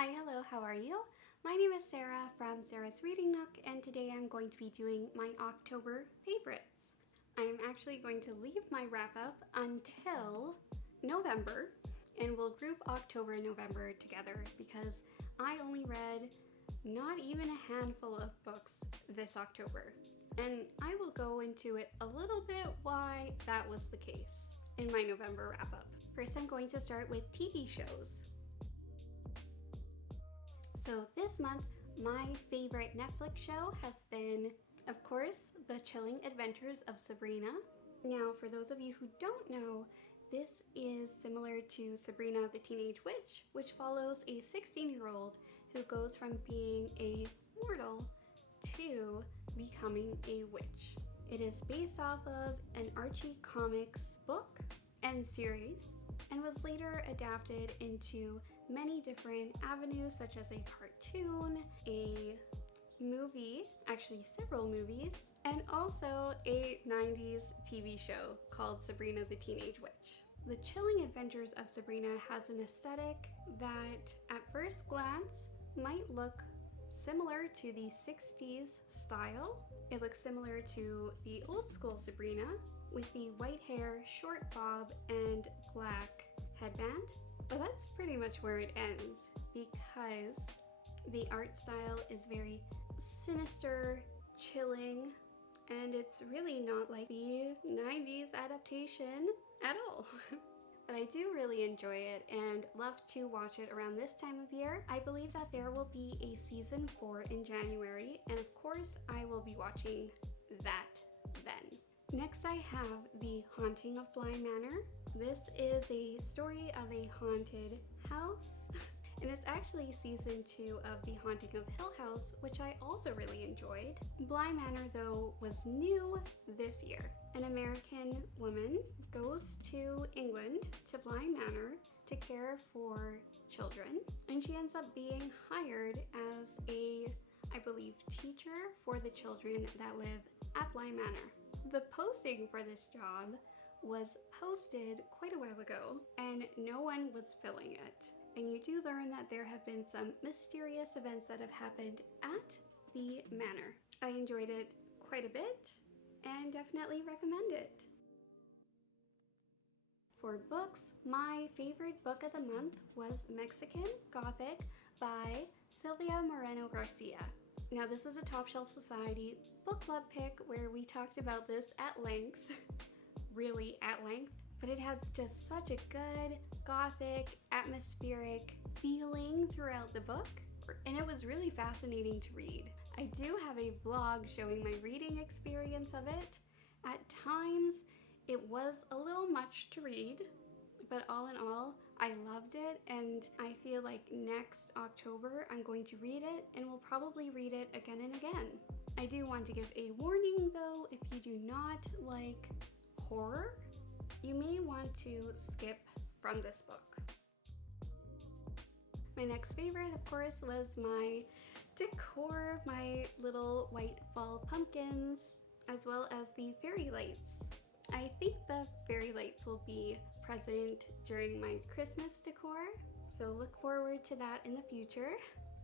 Hi, hello, how are you? My name is Sarah from Sarah's Reading Nook, and today I'm going to be doing my October favorites. I'm actually going to leave my wrap up until November, and we'll group October and November together because I only read not even a handful of books this October. And I will go into it a little bit why that was the case in my November wrap up. First, I'm going to start with TV shows. So this month, my favorite Netflix show has been, of course, The Chilling Adventures of Sabrina. Now, for those of you who don't know, this is similar to Sabrina the Teenage Witch, which follows a 16-year-old who goes from being a mortal to becoming a witch. It is based off of an Archie Comics book and series, and was later adapted into many different avenues, such as a cartoon, a movie, actually several movies, and also a 90s TV show called Sabrina the Teenage Witch. The Chilling Adventures of Sabrina has an aesthetic that at first glance might look similar to the 60s style. It looks similar to the old school Sabrina with the white hair, short bob, and black headband. But that's pretty much where it ends because the art style is very sinister, chilling, and it's really not like the 90s adaptation at all. But I do really enjoy it and love to watch it around this time of year. I believe that there will be a season 4 in January, and of course I will be watching that then. Next I have The Haunting of Bly Manor. This is a story of a haunted house. And it's actually season 2 of The Haunting of Hill House, which I also really enjoyed. Bly Manor, though, was new this year. An American woman goes to England, to Bly Manor, to care for children, and she ends up being hired as a, I believe, teacher for the children that live at Bly Manor. The posting for this job was posted quite a while ago, and no one was filling it. And you do learn that there have been some mysterious events that have happened at the manor. I enjoyed it quite a bit and definitely recommend it. For books, my favorite book of the month was Mexican Gothic by Silvia Moreno Garcia. Now, this is a Top Shelf Society book club pick where we talked about this at length, really at length. But it has just such a good gothic, atmospheric feeling throughout the book, and it was really fascinating to read. I do have a blog showing my reading experience of it. At times, it was a little much to read, but all in all, I loved it, and I feel like next October I'm going to read it, and will probably read it again and again. I do want to give a warning though, if you do not like horror, you may want to skip from this book. My next favorite, of course, was my decor, my little white fall pumpkins, as well as the fairy lights. I think the fairy lights will be present during my Christmas decor, so look forward to that in the future.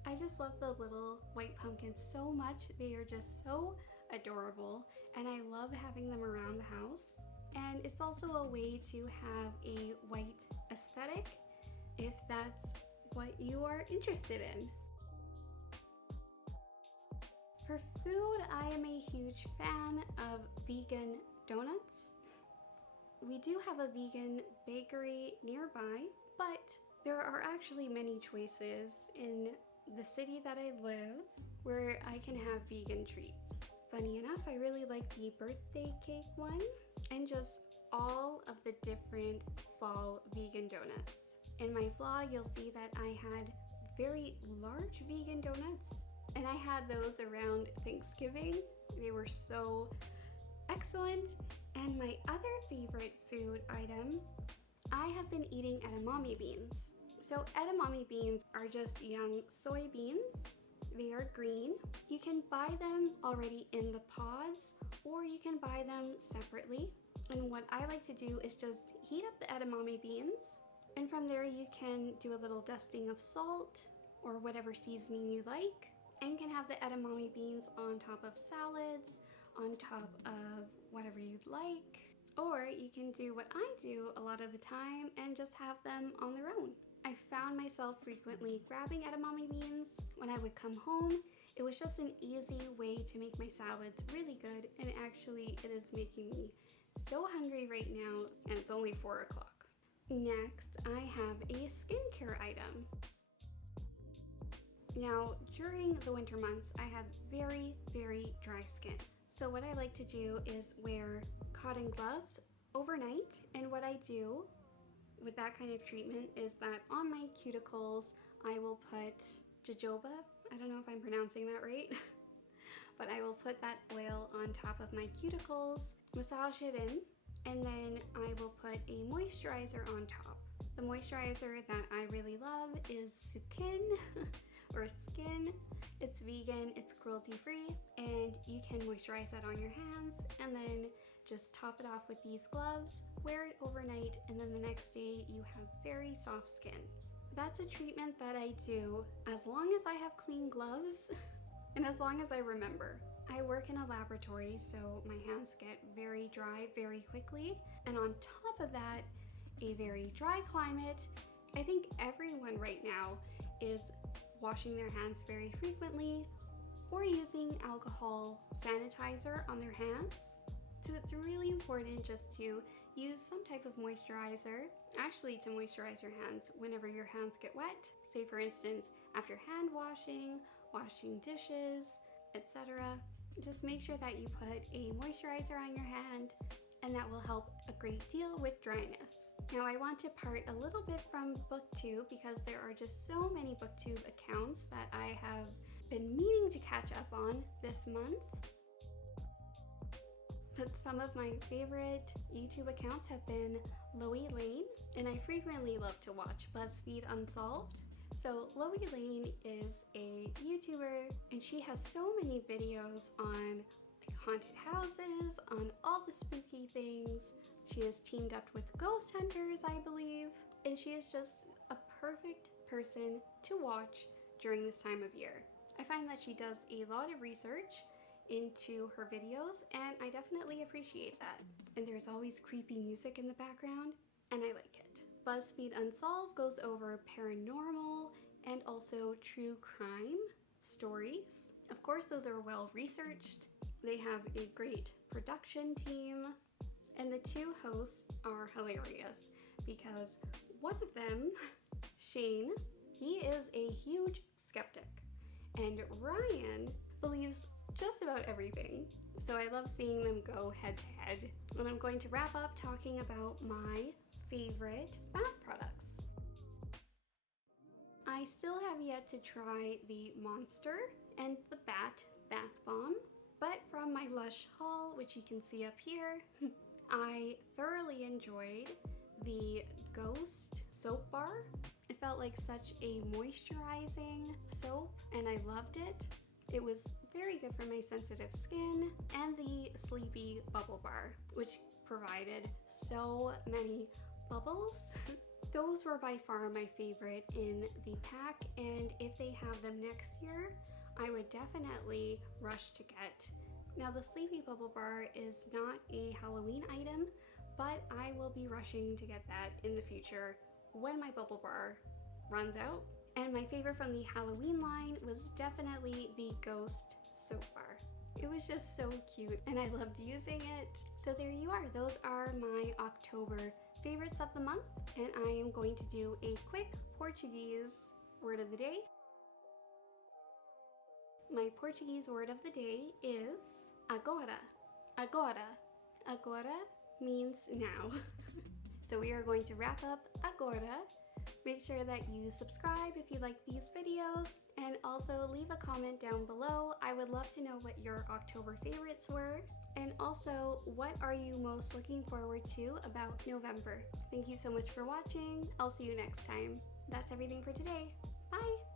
I just love the little white pumpkins so much. They are just so adorable, and I love having them around the house. And it's also a way to have a white aesthetic if that's what you are interested in. For food, I am a huge fan of vegan donuts. We do have a vegan bakery nearby, but there are actually many choices in the city that I live where I can have vegan treats. Funny enough, I really like the birthday cake one, and just all of the different fall vegan donuts. In my vlog, you'll see that I had very large vegan donuts, and I had those around Thanksgiving. They were so excellent. And my other favorite food item, I have been eating edamame beans. So edamame beans are just young soybeans. They are green. You can buy them already in the pods, or you can buy them separately. And what I like to do is just heat up the edamame beans, and from there you can do a little dusting of salt or whatever seasoning you like, and can have the edamame beans on top of salads, on top of whatever you'd like. Or you can do what I do a lot of the time and just have them on their own. I found myself frequently grabbing edamame beans when I would come home. It was just an easy way to make my salads really good, and actually it is making me so hungry right now, and it's only 4 o'clock. Next, I have a skincare item. Now, during the winter months, I have very, very dry skin. So what I like to do is wear cotton gloves overnight, and what I do with that kind of treatment is that on my cuticles, I will put jojoba. I don't know if I'm pronouncing that right, but I will put that oil on top of my cuticles, massage it in, and then I will put a moisturizer on top. The moisturizer that I really love is Sukin or Skin. It's vegan, it's cruelty-free, and you can moisturize that on your hands and then just top it off with these gloves, wear it overnight, and then the next day you have very soft skin. That's a treatment that I do as long as I have clean gloves and as long as I remember. I work in a laboratory, so my hands get very dry very quickly, and on top of that, a very dry climate. I think everyone right now is washing their hands very frequently or using alcohol sanitizer on their hands. So it's really important just to use some type of moisturizer, actually to moisturize your hands whenever your hands get wet. Say for instance, after hand washing, washing dishes, etc. Just make sure that you put a moisturizer on your hand, and that will help a great deal with dryness. Now I want to part a little bit from BookTube because there are just so many BookTube accounts that I have been meaning to catch up on this month. But some of my favorite YouTube accounts have been Loey Lane, and I frequently love to watch BuzzFeed Unsolved. So Loey Lane is a YouTuber, and she has so many videos on haunted houses, on all the spooky things. She is teamed up with ghost hunters, I believe, and she is just a perfect person to watch during this time of year. I find that she does a lot of research into her videos, and I definitely appreciate that. And there's always creepy music in the background, and I like it. BuzzFeed Unsolved goes over paranormal and also true crime stories. Of course, those are well researched. They have a great production team, and the two hosts are hilarious because one of them, Shane, he is a huge skeptic, and Ryan believes just about everything. So I love seeing them go head to head. And I'm going to wrap up talking about my favorite bath products. I still have yet to try the Monster and the Bat Bath Bomb, but from my Lush haul, which you can see up here, I thoroughly enjoyed the Ghost soap bar. It felt like such a moisturizing soap, and I loved it. It was very good for my sensitive skin, and the Sleepy Bubble Bar, which provided so many bubbles. Those were by far my favorite in the pack, and if they have them next year, I would definitely rush to get. Now the Sleepy Bubble Bar is not a Halloween item, but I will be rushing to get that in the future when my bubble bar runs out. And my favorite from the Halloween line was definitely the Ghost soap bar. It was just so cute and I loved using it. So there you are, those are my October favorites of the month, and I am going to do a quick Portuguese word of the day. My Portuguese word of the day is agora. Agora. Agora means now. So we are going to wrap up agora. Make sure that you subscribe if you like these videos, and also leave a comment down below. I would love to know what your October favorites were, and also what are you most looking forward to about November. Thank you so much for watching. I'll see you next time. That's everything for today. Bye!